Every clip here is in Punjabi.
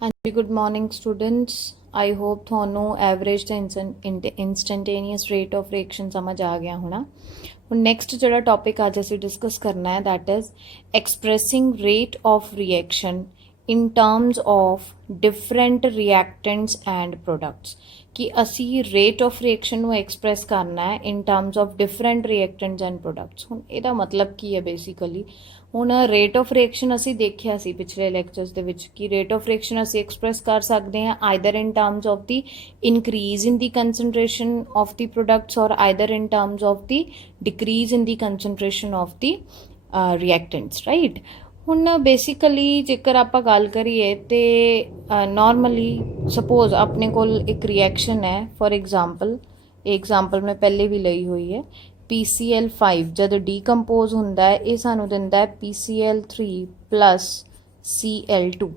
हाँ जी, good morning students. I hope ਤੁਹਾਨੂੰ ਐਵਰੇਜ ਤੇ ਇੰਸਟੈਂਟੇਨੀਅਸ ਰੇਟ ਆਫ ਰਿਐਕਸ਼ਨ ਸਮਝ ਆ ਗਿਆ ਹੋਣਾ। ਹੁਣ ਨੈਕਸਟ ਜਿਹੜਾ ਟੌਪਿਕ ਅੱਜ ਅਸੀਂ ਡਿਸਕਸ ਕਰਨਾ ਹੈ that is expressing rate of reaction in terms of different reactants and products ਕਿ ਅਸੀਂ rate of reaction ਨੂੰ express ਕਰਨਾ ਹੈ in terms of different reactants and products। ਹੁਣ ਇਹਦਾ ਮਤਲਬ ਕੀ ਹੈ ਬੇਸਿਕਲੀ, ਹੁਣ rate of reaction ਅਸੀਂ ਦੇਖਿਆ ਸੀ ਪਿਛਲੇ ਲੈਕਚਰਸ ਦੇ ਵਿੱਚ ਕਿ rate of reaction ਅਸੀਂ express ਕਰ ਸਕਦੇ ਹਾਂ either in terms of the increase in the concentration of the products or either in terms of the decrease in the concentration of the reactants, right? ਹੁਣ ਬੇਸਿਕਲੀ ਜੇਕਰ ਆਪਾਂ ਗੱਲ ਕਰੀਏ ਤਾਂ ਨੋਰਮਲੀ ਸਪੋਜ਼ ਆਪਣੇ ਕੋਲ ਇੱਕ ਰਿਐਕਸ਼ਨ ਹੈ, ਫॉर एग्जांपल एग्जांपल मैं पहले भी ਲਈ ਹੋਈ ਹੈ PCl5 जब ਡੀਕੰਪੋਜ਼ ਹੁੰਦਾ ਹੈ ਇਹ ਸਾਨੂੰ ਦਿੰਦਾ ਹੈ PCl3 plus Cl2।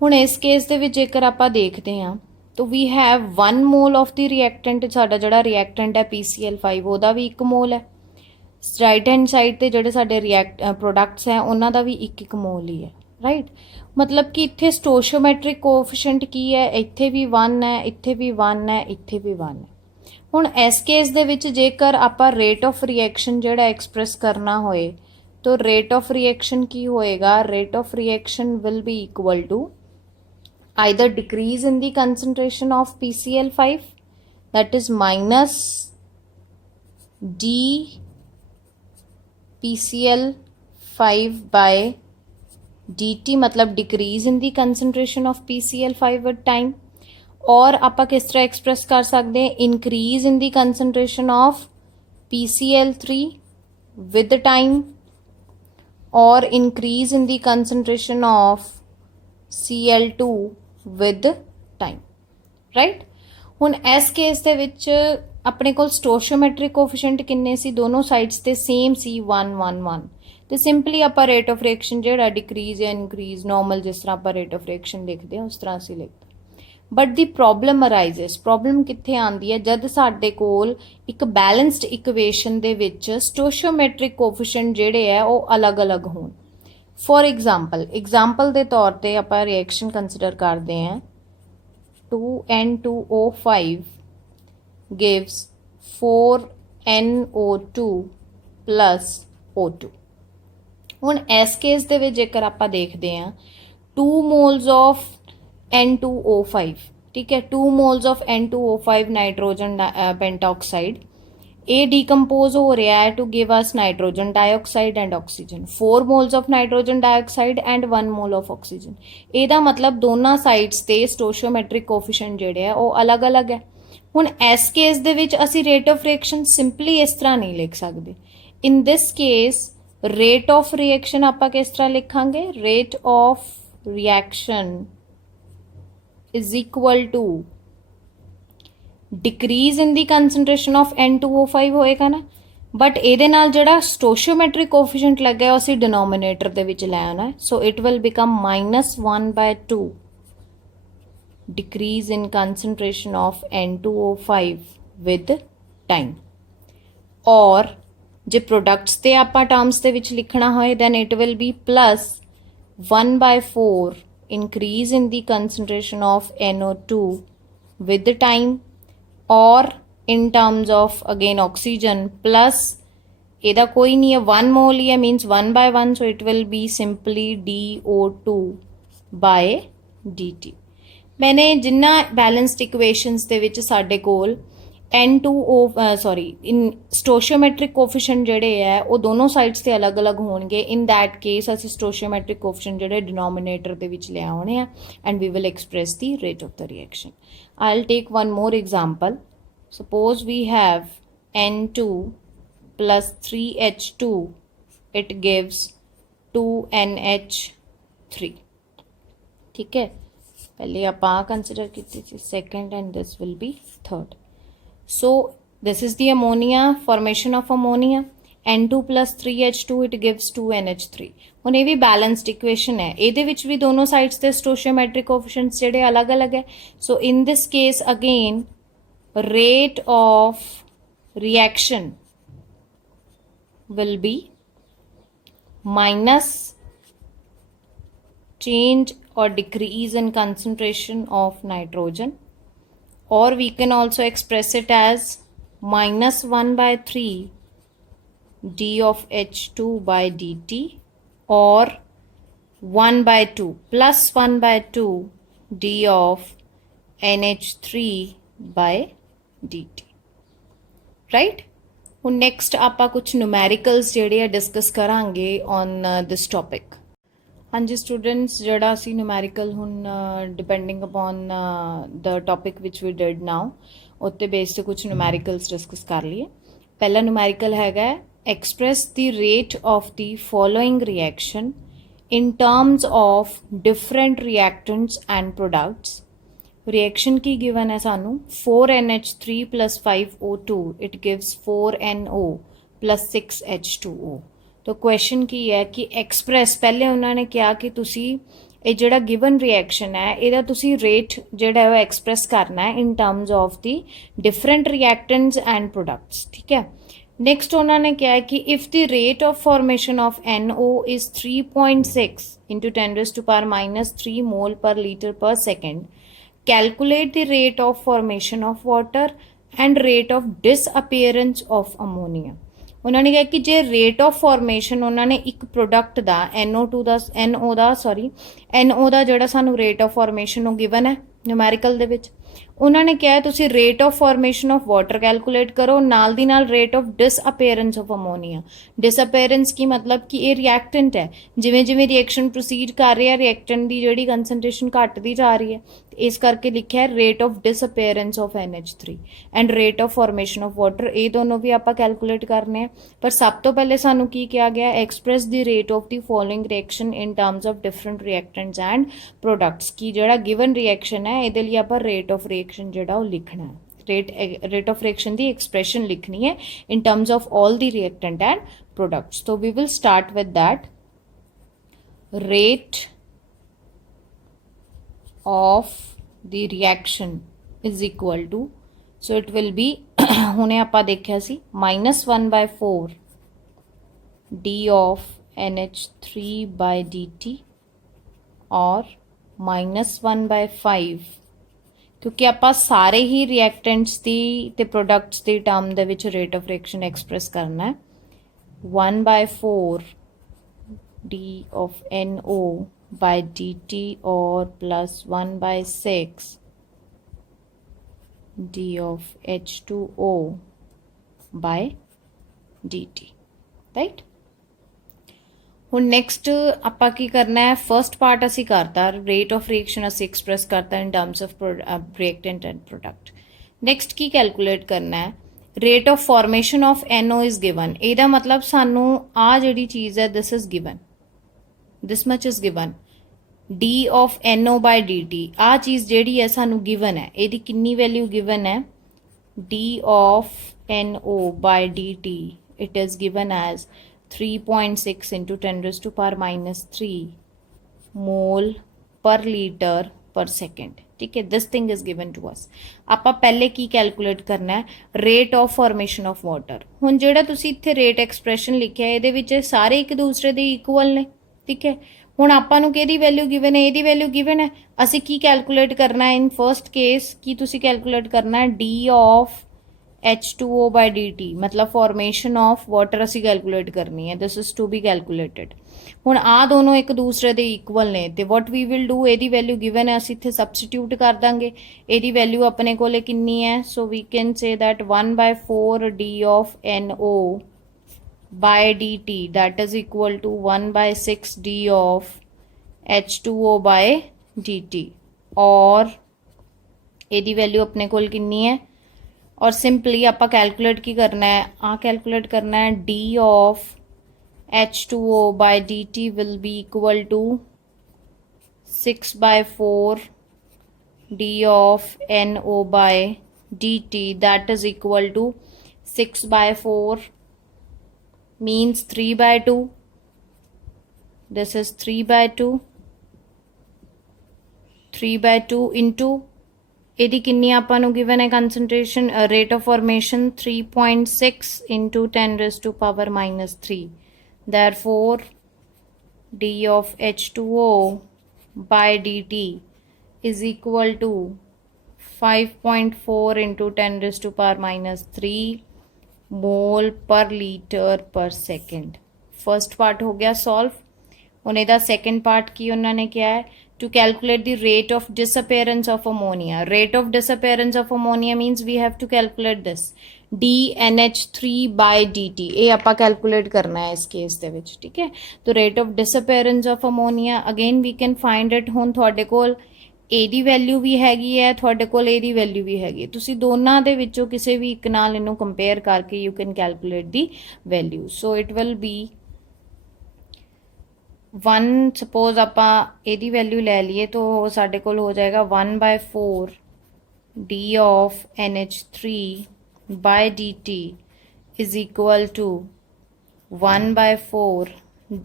ਹੁਣ ਇਸ ਕੇਸ ਦੇ ਵਿੱਚ ਜੇਕਰ ਆਪਾਂ ਦੇਖਦੇ ਹਾਂ ਤਾਂ we have 1 mole of the reactant, ਸਾਡਾ ਜਿਹੜਾ ਰਿਐਕਟੈਂਟ ਹੈ PCl5 ਉਹਦਾ ਵੀ 1 ਮੋਲ ਹੈ। ਰਾਈਟ हैंड साइड ਤੇ ਜਿਹੜੇ ਸਾਡੇ ਪ੍ਰੋਡਕਟਸ ਹੈ ਉਹਨਾਂ ਦਾ ਵੀ ਇੱਕ ਮੋਲ ਹੀ ਹੈ, ਰਾਈਟ। ਮਤਲਬ ਕਿ ਇੱਥੇ ਸਟੋਸ਼ੀਓਮੈਟ੍ਰਿਕ ਕੋਐਫੀਸ਼ੀਐਂਟ ਕੀ ਹੈ, ਇੱਥੇ ਵੀ 1 ਹੈ, ਇੱਥੇ ਵੀ 1 ਹੈ, ਇੱਥੇ ਵੀ 1 ਹੈ। ਹੁਣ ਇਸ ਕੇਸ ਦੇ ਵਿੱਚ ਜੇਕਰ ਆਪਾਂ ਰੇਟ ਆਫ ਰਿਐਕਸ਼ਨ ਜਿਹੜਾ ਐਕਸਪ੍ਰੈਸ ਕਰਨਾ ਹੋਏ ਤਾਂ ਰੇਟ ਆਫ ਰਿਐਕਸ਼ਨ ਕੀ ਹੋਏਗਾ, rate of reaction will be equal to either decrease in the concentration of PCl5 that is minus d PCl5 by dt मतलब decrease in the concentration of PCl5 at time, और ਆਪਾਂ किस तरह एक्सप्रेस कर सकते हैं increase in the concentration of PCl3 with time और increase in the concentration of Cl2 with time, right? ਹੁਣ ਇਸ ਕੇਸ ਦੇ ਵਿੱਚ ਆਪਣੇ ਕੋਲ ਸਟੋਸ਼ੀਓਮੈਟ੍ਰਿਕ ਕੋਐਫੀਸ਼ੀਐਂਟ ਕਿੰਨੇ ਸੀ, ਦੋਨੋਂ ਸਾਈਡਸ ਤੇ ਸੇਮ ਸੀ 1 1 1, ਤੇ ਸਿੰਪਲੀ ਆਪਾਂ ਰੇਟ ਆਫ ਰਿਐਕਸ਼ਨ ਜਿਹੜਾ ਡਿਕਰੀਜ਼ ਜਾਂ ਇਨਕਰੀਜ਼ ਨੋਰਮਲ ਜਿਸ ਤਰ੍ਹਾਂ ਆਪਾਂ ਰੇਟ ਆਫ ਰਿਐਕਸ਼ਨ ਲਿਖਦੇ ਹਾਂ ਉਸ ਤਰ੍ਹਾਂ ਅਸੀਂ ਲਿਖਦੇ। ਬਟ ਦੀ ਪ੍ਰੋਬਲਮ ਅਰਾਈਜ਼ਸ, ਪ੍ਰੋਬਲਮ ਕਿੱਥੇ ਆਉਂਦੀ ਹੈ ਜਦ ਸਾਡੇ ਕੋਲ ਇੱਕ ਬੈਲੈਂਸਡ ਇਕੁਏਸ਼ਨ ਦੇ ਵਿੱਚ ਸਟੋਸ਼ੀਓਮੈਟ੍ਰਿਕ ਕੋਐਫੀਸ਼ੀਐਂਟ ਜਿਹੜੇ ਹੈ ਉਹ ਅਲੱਗ-ਅਲੱਗ ਹੋਣ। ਫॉर एग्जाम्पल ਦੇ ਤੌਰ ਤੇ ਆਪਾਂ ਰਿਐਕਸ਼ਨ ਕੰਸੀਡਰ ਕਰਦੇ ਹਾਂ 2N2O5 gives 4NO2 plus O2। ਹੁਣ ਇਸ ਕੇਸ ਦੇ ਵਿੱਚ ਜੇਕਰ ਆਪਾਂ ਦੇਖਦੇ ਹਾਂ 2 moles of N2O5, ਠੀਕ ਹੈ, 2 moles of N2O5 ਨਾਈਟ੍ਰੋਜਨ ਪੈਂਟਾਆਕਸਾਈਡ, ਇਹ ਡੀਕੰਪੋਜ਼ ਹੋ ਰਿਹਾ ਹੈ to give us nitrogen dioxide and oxygen, 4 moles of nitrogen dioxide and 1 mole of oxygen. ਇਹਦਾ ਮਤਲਬ ਦੋਨਾਂ ਸਾਈਡਸ ਤੇ ਸਟੋਸ਼ੀਓਮੈਟ੍ਰਿਕ ਕੋਐਫੀਸ਼ੀਐਂਟ ਜਿਹੜੇ ਆ ਉਹ ਅਲੱਗ-ਅਲੱਗ ਹੈ। ਹੁਣ ਇਸ ਕੇਸ ਦੇ ਵਿੱਚ ਅਸੀਂ ਰੇਟ ਆਫ ਰਿਐਕਸ਼ਨ ਸਿੰਪਲੀ ਇਸ ਤਰ੍ਹਾਂ ਨਹੀਂ ਲਿਖ ਸਕਦੇ। In this case rate of reaction ਆਪਾਂ ਕਿਸ ਤਰ੍ਹਾਂ ਲਿਖਾਂਗੇ, rate of reaction is equal to decrease in the concentration of N2O5 होएगा ना, बट ਇਹਦੇ ਨਾਲ ਜਿਹੜਾ ਸਟੋਸ਼ੀਓਮੈਟ੍ਰਿਕ ਕੋਐਫੀਸ਼ੀਐਂਟ ਲੱਗਾ ਹੈ ਅਸੀਂ ਡਿਨੋਮੀਨੇਟਰ ਦੇ ਵਿੱਚ ਲੈ ਆਉਣਾ ਹੈ, so it will become -1/2 decrease in concentration of N2O5 with time। और ਜੇ ਪ੍ਰੋਡਕਟਸ ਤੇ ਆਪਾਂ ਟਰਮਸ ਦੇ ਵਿੱਚ ਲਿਖਣਾ ਹੋਏ then it will be +1/4 increase in the concentration of NO2 with time, और in terms of again oxygen plus ਇਹਦਾ ਕੋਈ ਨਹੀਂ ਹੈ 1 mole ਹੀ ਹੈ means 1/1, so it will be simply DO2 by dt। ਮੈਨੇ ਜਿੰਨਾ ਬੈਲੈਂਸਡ ਇਕੁਏਸ਼ਨਸ ਦੇ ਵਿੱਚ ਸਾਡੇ ਕੋਲ ਇਨ ਸਟੋਸ਼ੀਓਮੈਟ੍ਰਿਕ ਕੋਐਫੀਸ਼ੀਐਂਟ ਜਿਹੜੇ ਹੈ ਉਹ ਦੋਨੋਂ ਸਾਈਡਸ ਤੇ ਅਲੱਗ-ਅਲੱਗ ਹੋਣਗੇ। ਇਨ ਦੈਟ ਕੇਸ ਅਸੀਂ ਸਟੋਸ਼ੀਓਮੈਟ੍ਰਿਕ ਕੋਐਫੀਸ਼ੀਐਂਟ ਜਿਹੜੇ ਡਿਨੋਮੀਨੇਟਰ ਦੇ ਵਿੱਚ ਲੈ ਆਉਣੇ ਆ and we will express the rate of the reaction. I'll take one more example. Suppose we have N2 plus 3H2, it gives 2NH3, ठीक है। पहले आप कंसिडर कीती थी second and this will be third। So this is the ammonia, formation of ammonia, N2 plus 3H2 it gives 2NH3। ਹੁਣ ਇਹ ਵੀ ਬੈਲੈਂਸਡ ਇਕੁਏਸ਼ਨ ਹੈ, ਇਹਦੇ ਵਿੱਚ ਵੀ ਦੋਨੋਂ ਸਾਈਡਸ ਤੇ ਸਟੋਸ਼ੀਓਮੈਟ੍ਰਿਕ ਕੋਐਫੀਸ਼ੀਐਂਟਸ ਜਿਹੜੇ ਅਲੱਗ-ਅਲੱਗ ਹੈ। So in this case again rate of reaction will be minus change or decrease in concentration of nitrogen, or we can also express it as minus 1 by 3 d of H2 by dt, or 1 by 2 plus 1 by 2 d of NH3 by dt, right? ਹੁਣ ਨੈਕਸਟ ਆਪਾਂ ਕੁਝ ਨੂਮੈਰੀਕਲਸ ਜਿਹੜੇ ਆ ਡਿਸਕਸ ਕਰਾਂਗੇ ਔਨ ਦਿਸ ਟੌਪਿਕ। ਹਾਂਜੀ ਸਟੂਡੈਂਟਸ, ਜਿਹੜਾ ਅਸੀਂ ਨੂਮੈਰੀਕਲ ਹੁਣ ਡਿਪੈਂਡਿੰਗ ਅਪੋਨ ਦ ਟੌਪਿਕ ਵਿਚ ਵੀ ਡਿਡ ਨਾਓ ਉੱਤੇ ਬੇਸ ਤੇ ਕੁਝ ਨੂਮੈਰੀਕਲਸ ਡਿਸਕਸ ਕਰ ਲਈਏ। ਪਹਿਲਾ ਨੂਮੈਰੀਕਲ ਹੈਗਾ express the rate of the following reaction in terms of different reactants and products। reaction की given है सानू 4NH3 plus 5O2 it gives 4NO plus 6H2O। तो question की है कि express पहले उन्होंने क्या कि तुसी ਇਹ ਜਿਹੜਾ ਗਿਵਨ ਰਿਐਕਸ਼ਨ ਹੈ ਇਹਦਾ ਤੁਸੀਂ ਰੇਟ ਜਿਹੜਾ ਹੈ ਉਹ ਐਕਸਪ੍ਰੈਸ ਕਰਨਾ ਹੈ ਇਨ terms of the different reactants and products, ਠੀਕ ਹੈ। नेक्स्ट उन्होंने क्या है कि if the rate of formation of NO is 3.6 into 10 raised to power minus 3 mole per liter per second, calculate the rate of formation of water and rate of disappearance of ammonia। उन्होंने कहा कि जे रेट ऑफ फॉर्मेशन उन्होंने एक प्रोडक्ट का NO2 ਦਾ NO ਦਾ ਜਿਹੜਾ ਸਾਨੂੰ ਰੇਟ ਆਫ ਫਾਰਮੇਸ਼ਨ ਉਹ ਗਿਵਨ ਹੈ ਨਿਊਮੈਰੀਕਲ ਦੇ ਵਿੱਚ। ਉਹਨਾਂ ਨੇ ਕਿਹਾ ਤੁਸੀਂ rate of formation of water calculate ਕਰੋ, ਨਾਲ ਦੀ ਨਾਲ rate of disappearance of ammonia. ਡਿਸਅਪੀਅਰੈਂਸ ਕੀ ਮਤਲਬ ਕਿ ਇਹ ਰਿਐਕਟੈਂਟ ਹੈ, ਜਿਵੇਂ ਜਿਵੇਂ ਰਿਐਕਸ਼ਨ ਪ੍ਰੋਸੀਡ ਕਰ ਰਿਹਾ ਰਿਐਕਟੈਂਟ ਦੀ ਜਿਹੜੀ ਕੰਸਨਟ੍ਰੇਸ਼ਨ ਘਟਦੀ ਜਾ ਰਹੀ ਹੈ, ਇਸ ਕਰਕੇ ਲਿਖਿਆ rate of disappearance of NH3 and rate of formation of water. ਇਹ ਦੋਨੋਂ ਵੀ ਆਪਾਂ ਕੈਲਕੂਲੇਟ ਕਰਨੇ ਆ, ਪਰ ਸਭ ਤੋਂ ਪਹਿਲੇ ਸਾਨੂੰ ਕੀ ਕਿਹਾ ਗਿਆ express the rate of the following reaction in terms of different reactants and products. ਕੀ ਜਿਹੜਾ ਗਿਵਨ ਰਿਐਕਸ਼ਨ ਹੈ ਇਹਦੇ ਲਈ ਆਪਾਂ ਰੇਟ ਆਫ ਰਿਐਕਸ਼ਨ ਜਿਹੜਾ ਉਹ ਲਿਖਣਾ ਹੈ, rate of reaction the expression ਲਿਖਣੀ ਹੈ in terms of all the reactant and products। so we will start with that rate of the reaction is equal to, so it will be ਹੁਣੇ ਆਪਾਂ ਦੇਖਿਆ ਸੀ -1/4 d of NH3 by dt or -1/5, ਕਿਉਂਕਿ ਆਪਾਂ ਸਾਰੇ ਹੀ ਰਿਐਕਟੈਂਟਸ ਦੀ ਤੇ ਪ੍ਰੋਡਕਟਸ ਦੀ ਟਰਮ ਦੇ ਵਿੱਚ ਰੇਟ ਆਫ ਰਿਐਕਸ਼ਨ ਐਕਸਪ੍ਰੈਸ ਕਰਨਾ ਹੈ। 1/4 d of NO by dt or plus 1/6 d of H2O by dt, right? ਹੁਣ ਨੈਕਸਟ ਆਪਾਂ ਕੀ ਕਰਨਾ ਹੈ, ਫਸਟ ਪਾਰਟ ਅਸੀਂ ਕਰਤਾ ਰੇਟ ਆਫ ਰਿਐਕਸ਼ਨ ਅਸੀਂ ਐਕਸਪ੍ਰੈਸ ਕਰਤਾ ਇਨ terms of reactant and product. Next Ki calculate ਕਰਨਾ ਹੈ, rate of formation of NO is given. ਇਹਦਾ ਮਤਲਬ ਸਾਨੂੰ ਆ ਜਿਹੜੀ ਚੀਜ਼ ਹੈ this is given, this much is given d of NO by dt। ਆ ਚੀਜ਼ ਜਿਹੜੀ ਹੈ ਸਾਨੂੰ ਗਿਵਨ ਹੈ, ਇਹਦੀ ਕਿੰਨੀ ਵੈਲਿਊ ਗਿਵਨ ਹੈ d of NO by dt it is given as 3.6 into 10 raised to power minus 3 mole per liter per second, ठीक है। this thing is given to us। ਆਪਾਂ ਪਹਿਲੇ ਕੀ ਕੈਲਕੂਲੇਟ ਕਰਨਾ ਹੈ, rate of formation of water. ਹੁਣ ਜਿਹੜਾ ਤੁਸੀਂ ਇੱਥੇ ਰੇਟ ਐਕਸਪ੍ਰੈਸ਼ਨ ਲਿਖਿਆ ਇਹਦੇ ਵਿੱਚ ਸਾਰੇ ਇੱਕ ਦੂਸਰੇ ਦੇ ਇਕੁਅਲ ਨੇ, ਠੀਕ ਹੈ। ਹੁਣ ਆਪਾਂ ਨੂੰ ਕਿਹਦੀ ਵੈਲਿਊ ਗਿਵਨ ਹੈ, ਇਹਦੀ ਵੈਲਿਊ ਗਿਵਨ ਹੈ। ਅਸੀਂ ਕੀ ਕੈਲਕੂਲੇਟ ਕਰਨਾ ਹੈ ਇਨ ਫਰਸਟ ਕੇਸ, ਕੀ ਤੁਸੀਂ ਕੈਲਕੂਲੇਟ ਕਰਨਾ ਹੈ d of H2O by dt, मतलब फॉर्मेशन ऑफ वाटर ਅਸੀਂ ਕੈਲਕੂਲੇਟ ਕਰਨੀ ਹੈ, this is to be calculated. ਹੁਣ ਆ ਦੋਨੋਂ ਇੱਕ ਦੂਸਰੇ ਦੇ ਇਕੁਅਲ ਨੇ ਤੇ ਵਾਟ ਵੀ ਵਿਲ ਡੂ, ਇਹਦੀ ਵੈਲਿਊ ਗਿਵਨ ਹੈ ਅਸੀਂ ਇੱਥੇ ਸਬਸਟੀਟਿਊਟ ਕਰ ਦਾਂਗੇ। ਇਹਦੀ ਵੈਲਿਊ ਆਪਣੇ ਕੋਲੇ ਕਿੰਨੀ ਹੈ, so we can say that 1/4 d of NO by dt that is equal to 1/6 d of H2O by dt, और ਇਹਦੀ ਵੈਲਿਊ ਆਪਣੇ ਕੋਲ ਕਿੰਨੀ ਹੈ, और सिंपली ਆਪਾਂ कैलकुलेट की करना है, कैलकुलेट करना है d of H2O by dt will be equal to 6/4 d of NO by dt, that is equal to 6/4 means 3/2, this is 3/2 into ਇਹਦੀ ਕਿੰਨੀ ਆਪਾਂ ਨੂੰ ਗਿਵਨ ਹੈ ਕੰਸਨਟ੍ਰੇਸ਼ਨ rate of formation 3.6 into 10 raised to power minus 3, therefore d of H2O by dt is equal to 5.4 into 10 raised to power minus 3 mole per litre per second. First part हो गया सॉल्व। ਹੁਣ ਇਹਦਾ ਸੈਕੰਡ ਪਾर्ट ਕੀ ਉਹਨਾਂ ਨੇ ਕਿਹਾ ਹੈ to calculate the rate of disappearance of ammonia. Rate of disappearance of ammonia means we have to calculate this dNH3 by dt. ਇਹ ਆਪਾਂ calculate ਕਰਨਾ ਹੈ ਇਸ ਕੇਸ ਦੇ ਵਿੱਚ, ਠੀਕ ਹੈ। तो rate of disappearance of ammonia again we can find it। ਹੁਣ ਤੁਹਾਡੇ ਕੋਲ ए ਦੀ ਵੈਲਿਊ ਵੀ ਹੈਗੀ ਹੈ, ਤੁਹਾਡੇ ਕੋਲ ए ਦੀ ਵੈਲਿਊ ਵੀ ਹੈਗੀ ਹੈ, ਤੁਸੀਂ ਦੋਨਾਂ ਦੇ ਵਿੱਚੋਂ ਕਿਸੇ ਵੀ ਇੱਕ ਨਾਲ ਇਹਨੂੰ ਕੰਪੇਅਰ ਕਰਕੇ you can calculate the value. So it will B 1 suppose ਆਪਾਂ ए ਦੀ ਵੈਲਿਊ ਲੈ ਲਈਏ तो ਸਾਡੇ ਕੋਲ ਹੋ ਜਾਏਗਾ 1/4 d of NH3 by dt is equal to 1/4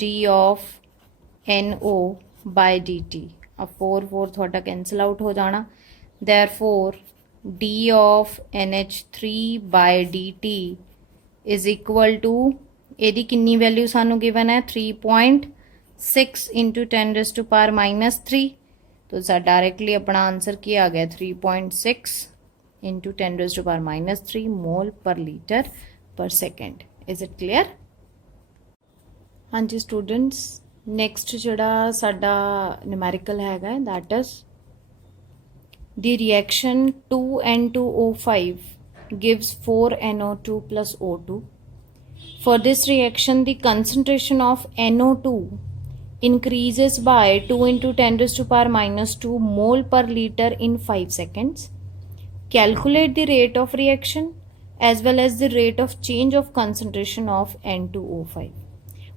d of NO by dt। अब 4 थोड़ा कैंसल आउट हो जाना। therefore d of NH3 by dt is equal to ਇਹਦੀ ਕਿੰਨੀ ਵੈਲਿਊ ਸਾਨੂੰ ਗਿਵਨ ਹੈ 3.6 into 10 raised to power minus 3। तो सर डायरेक्टली अपना आंसर क्या आ गया 3.6 into 10 raised to power minus 3 mole per litre per second. Is it clear? हाँ जी स्टूडेंट्स, नैक्सट जोड़ा साडा न्यूमेरिकल हैगा that is the reaction 2N2O5 gives 4NO2 plus O2। For this reaction the concentration of NO2 increases by 2 into 10 raised to power minus 2 mole per liter in 5 seconds। Calculate the rate of reaction as well as the rate of change of concentration of N2O5।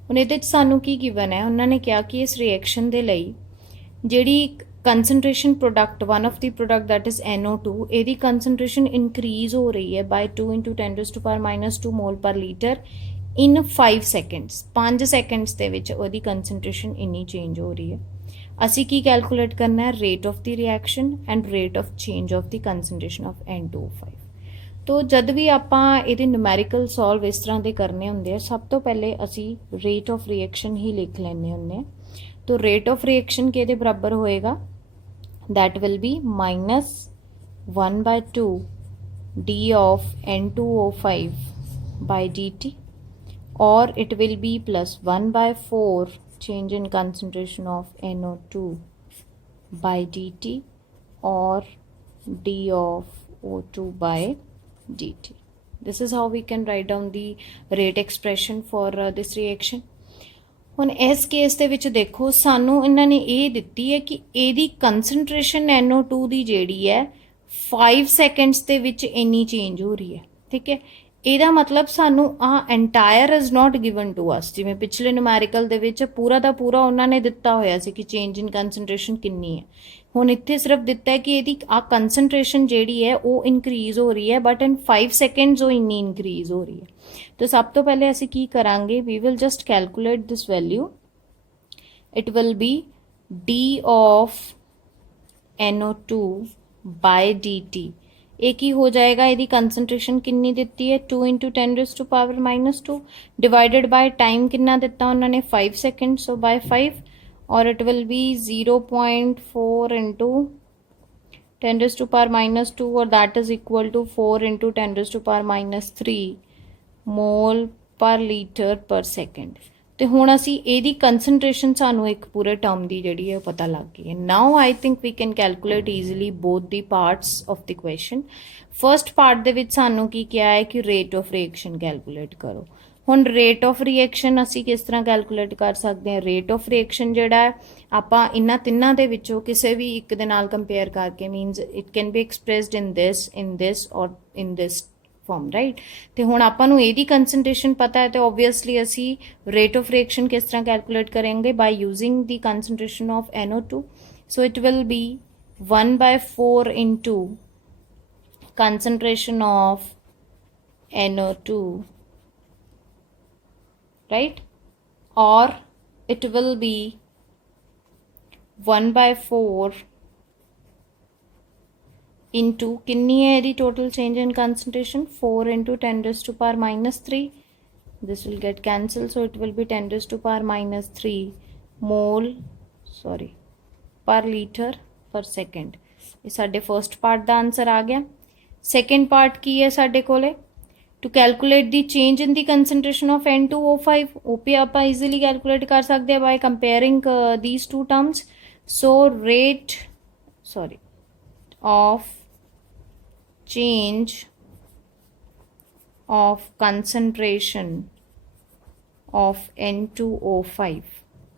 ਹੁਣ ਇਹਦੇ 'ਚ ਸਾਨੂੰ ਕੀ ਗਿਵਨ ਹੈ, ਉਹਨਾਂ ਨੇ ਕਿਹਾ ਕਿ ਇਸ ਰਿਐਕਸ਼ਨ ਦੇ ਲਈ ਜਿਹੜੀ concentration product one of the product that is NO2 ਇਹਦੀ ਕੰਸਨਟ੍ਰੇਸ਼ਨ ਇਨਕਰੀਜ਼ ਹੋ ਰਹੀ ਹੈ by 2 into 10 raised to power minus 2 mole per litre in 5 seconds। 5 seconds ਦੇ ਵਿੱਚ ਉਹਦੀ ਕੰਸਨਟ੍ਰੇਸ਼ਨ ਇੰਨੀ ਚੇਂਜ ਹੋ ਰਹੀ ਹੈ। ਅਸੀਂ ਕੀ ਕੈਲਕੂਲੇਟ ਕਰਨਾ ਹੈ rate of the reaction and rate of change of the concentration of N2O5। तो जब भी आप ये न्यूमेरिकल सॉल्व इस तरह के करने होंगे सब तो पहले असी रेट ऑफ रिएक्शन ही लिख लेने होंगे। तो रेट ऑफ रिएक्शन के बराबर होएगा that will be -1/2 d of N2O5 by dt और it will B +1/4 change in concentration of NO2 by dt और d of O2 by dt। This is how we can write down the rate expression for this reaction। ਹੁਣ ਇਸ ਕੇਸ ਦੇ ਵਿੱਚ ਦੇਖੋ ਸਾਨੂੰ ਇਹਨਾਂ ਨੇ ਇਹ ਦਿੱਤੀ ਹੈ ਕਿ ਇਹਦੀ ਕੰਸਨਟ੍ਰੇਸ਼ਨ NO2 ਦੀ ਜਿਹੜੀ ਹੈ 5 seconds ਦੇ ਵਿੱਚ ਇੰਨੀ ਚੇਂਜ ਹੋ ਰਹੀ ਹੈ, ਠੀਕ ਹੈ। ਇਹਦਾ ਮਤਲਬ ਸਾਨੂੰ entire is not given to us. ਜਿਵੇਂ ਪਿਛਲੇ ਨਿਊਮੈਰੀਕਲ ਦੇ ਵਿੱਚ ਪੂਰਾ ਦਾ ਪੂਰਾ ਉਹਨਾਂ ਨੇ ਦਿੱਤਾ ਹੋਇਆ ਸੀ ਕਿ ਚੇਂਜ ਇਨ ਕੰਸਨਟ੍ਰੇਸ਼ਨ ਕਿੰਨੀ ਹੈ। ਹੁਣ ਇੱਥੇ ਸਿਰਫ ਦਿੱਤਾ ਹੈ ਕਿ ਇਹਦੀ ਕੰਸਨਟ੍ਰੇਸ਼ਨ ਜਿਹੜੀ ਹੈ ਉਹ ਇਨਕਰੀਜ਼ ਹੋ ਰਹੀ ਹੈ ਬਟ ਇਨ 5 seconds ਉਹ ਇੰਨੀ ਇਨਕਰੀਜ਼ ਹੋ ਰਹੀ ਹੈ। ਤਾਂ ਸਭ ਤੋਂ ਪਹਿਲੇ ਅਸੀਂ ਕੀ ਕਰਾਂਗੇ we will just calculate this value. It will be d of NO2 by dt। एक ही हो जाएगा यदि कंसनट्रेशन कितनी दिती है 2 into 10 raised to power minus 2 divided by time कितना दिता उन्होंने 5 seconds so by 5 और it will be 0.4 into 10 raised to power minus 2 और that is equal to 4 into 10 raised to power minus 3 mole per litre per second. तो हुण असी ਇਹਦੀ ਕੰਸਨਟ੍ਰੇਸ਼ਨ ਸਾਨੂੰ ਇੱਕ ਪੂਰੇ ਟਰਮ ਦੀ ਜਿਹੜੀ ਹੈ ਪਤਾ ਲੱਗ ਗਈ ਹੈ। Now I think we can calculate easily both the parts of the question. First part ਦੇ ਵਿੱਚ ਸਾਨੂੰ ਕੀ ਕਿਹਾ ਹੈ ਕਿ ਰੇਟ ਆਫ ਰਿਐਕਸ਼ਨ ਕੈਲਕੂਲੇਟ ਕਰੋ। ਹੁਣ ਰੇਟ ਆਫ ਰਿਐਕਸ਼ਨ ਅਸੀਂ ਕਿਸ ਤਰ੍ਹਾਂ ਕੈਲਕੂਲੇਟ ਕਰ ਸਕਦੇ ਹਾਂ। ਰੇਟ ਆਫ ਰਿਐਕਸ਼ਨ ਜਿਹੜਾ ਹੈ ਆਪਾਂ ਇਹਨਾਂ ਤਿੰਨਾਂ ਦੇ ਵਿੱਚੋਂ ਕਿਸੇ ਵੀ ਇੱਕ ਦੇ ਨਾਲ ਕੰਪੇਅਰ ਕਰਕੇ means it can be expressed in this or in this form right. तो हुण आपां नूं इहदी कंसनट्रेशन पता है तो ऑब्वियसली असी रेट ऑफ रिएक्शन किस तरह कैलकुलेट करेंगे by using the concentration of NO2। So it will B 1/4 into concentration of NO2 right और it will be 1/4 into कितनी है यदि total change in concentration 4 into 10 raised to power minus 3 this will get cancelled so it will be 10 raised to power minus 3 mole per litre per second. ये साडे फर्स्ट पार्ट का आंसर आ गया। सैकेंड पार्ट की है साडे कोले, to calculate the change in the concentration of N2O5 ਉਹ ਵੀ ਆਪਾਂ ਈਜ਼ੀਲੀ कैलकुलेट कर सकते हैं by comparing these two terms. So rate of change of concentration of N2O5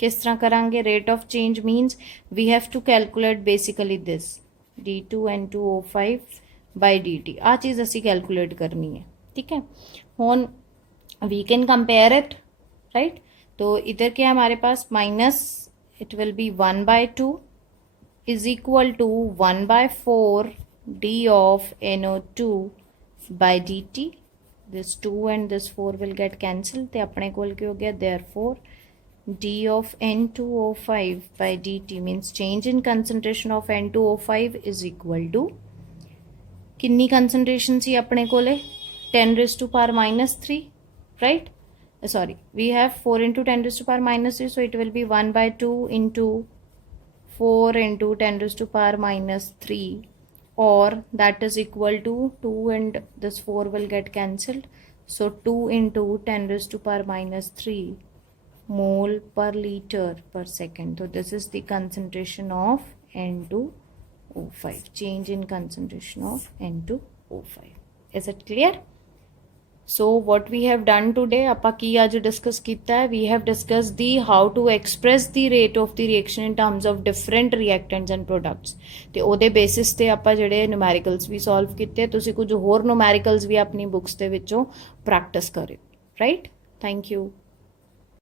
किस तरह करांगे? Rate of change means we have to calculate basically this d2N2O5 by dt। आ चीज़ असी कैलकुलेट करनी है, ठीक है। हुन we can compare it, right. तो इधर क्या है हमारे पास, minus it will be 1/2 is equal to 1/4 d of NO2 by dt। this 2 and this 4 will get cancelled ਤੇ ਆਪਣੇ ਕੋਲ ਕੀ ਹੋ ਗਿਆ, therefore d of N2O5 by dt means change in concentration of N2O5 is equal to कितनी concentration सी अपने कोले 10⁻⁻3, right? Sorry, we have 4 into 10⁻⁻3, so it will be 1/2 into 4 into 10⁻⁻3, or that is equal to 2 and this 4 will get cancelled, so 2 into 10⁻⁻3 mole per liter per second. So this is the concentration of N2O5, change in concentration of N2O5. Is it clear? So what we have done today, ਆਪਾਂ ਕੀ ਅੱਜ डिस्कस ਕੀਤਾ है, we have discussed the how to express the rate of the reaction in terms of different reactants and products। ਤੇ ਉਹਦੇ ਬੇਸਿਸ ਤੇ ਆਪਾਂ ਜਿਹੜੇ ਨੂਮੈਰੀਕਲਸ ਵੀ ਸੋਲਵ ਕੀਤੇ, ਤੁਸੀਂ ਕੁਝ ਹੋਰ ਨੂਮੈਰੀਕਲਸ ਵੀ ਆਪਣੀ ਬੁੱਕਸ ਦੇ ਵਿੱਚੋਂ ਪ੍ਰੈਕਟਿਸ ਕਰਿਓ, ਰਾਈਟ। Thank you.